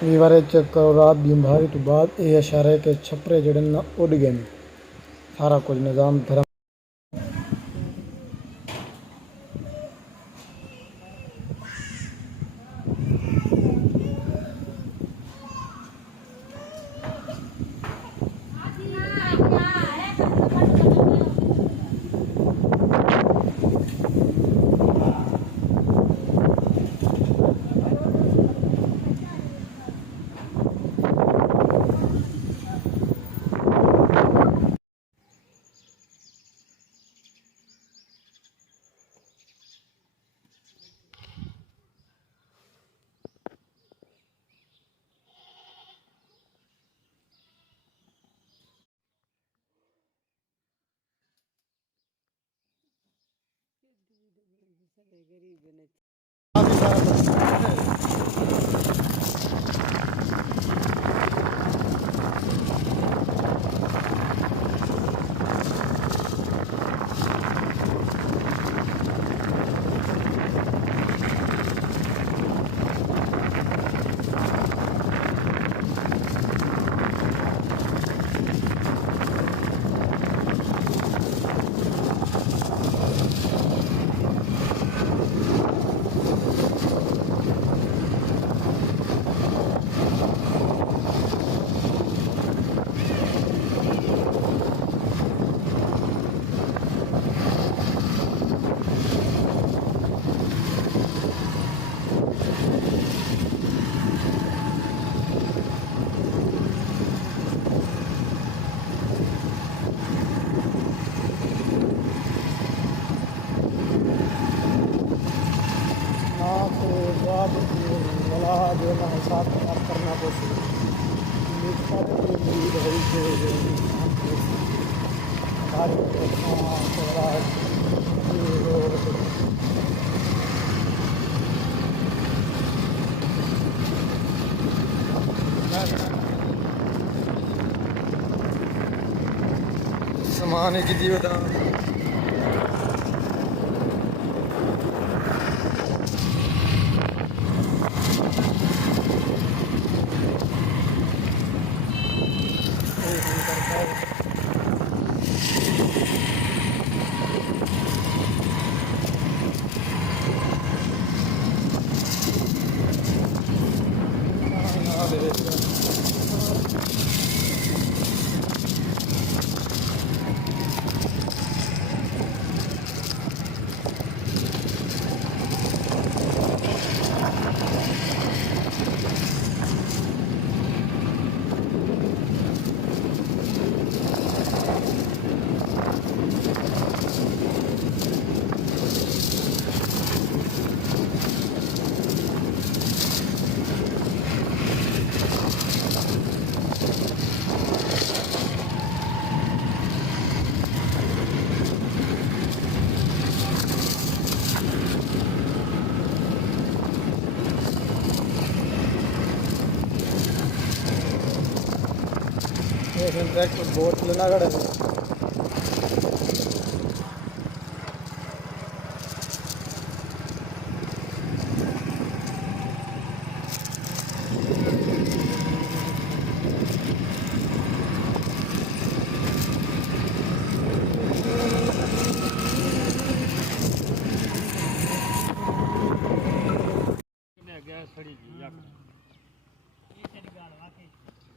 वीवारे चेक करो रात दी अंधारी तो बाद ये इशारे के छपरे जड़े ना उड़ गए सारा कुछ निज़ाम धर्म हिसाब करना सामान की दियो ट्रैक्टर बहुत लेना गड़ा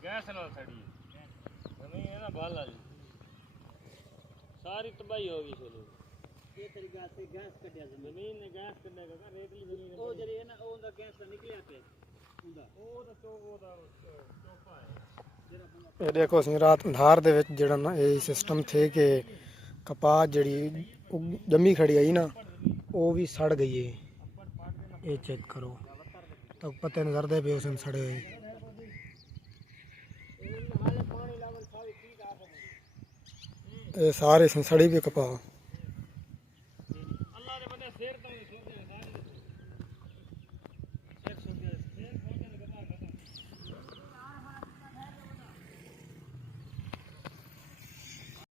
गैस नाल सड़ी जमीन है ना बाल वाली सारी तबाही हो गई चलो ये तरीका से गैस कटिया जमीन ने गैस करने का रेतली जमीन ओ जरी है ना ओ दा गैस निकलिया पे उंदा ओ दा चोपा है ये देखो सी रात अंधार दे विच जेड़ा ना ये सिस्टम थे कि कपास जड़ी जमी खड़ी आई ना वो भी सड़ गई है ये चेक करो तो पत्ते नजर दे पे उसमें सड़े हुए ये सारे सड़ी भी कपास